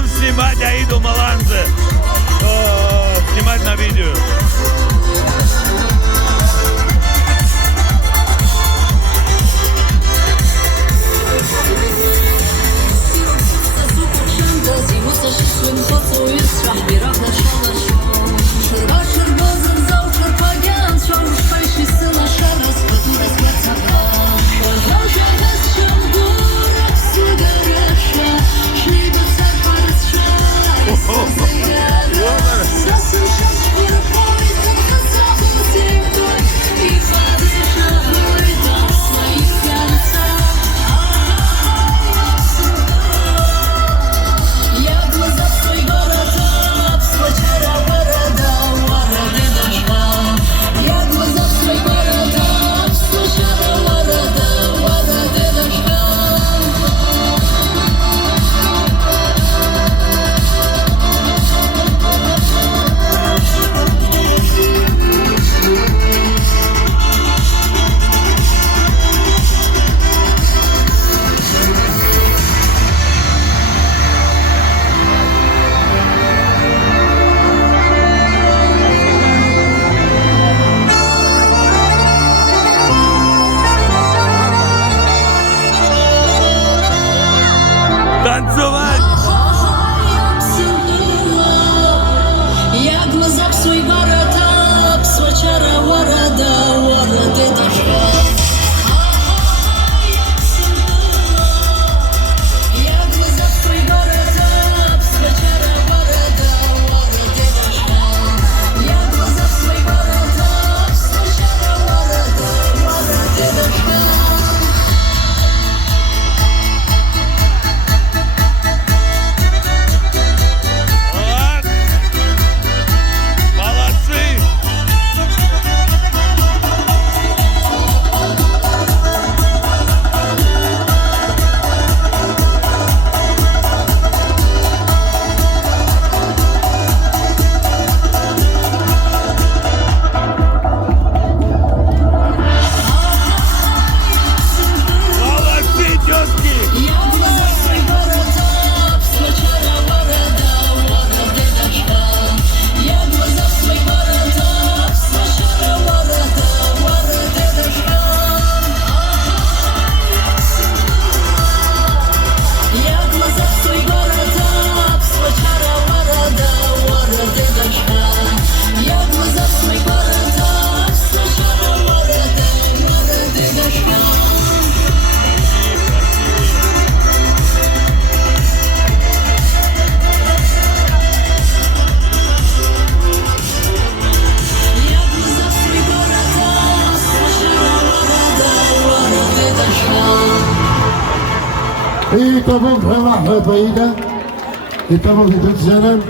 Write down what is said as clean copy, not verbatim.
Будем снимать Аиду Маланзе. Снимать на видео. Танцевать! Jak my zapsuj barata, psłaciara warada, warady deszka. Jak my zapsuj barata, psłaciara warada, warady deszka. Jak my zapsuj barata, psłaciara warada, warady deszka. I to był Hela Hebejda, i to był Widoczerem.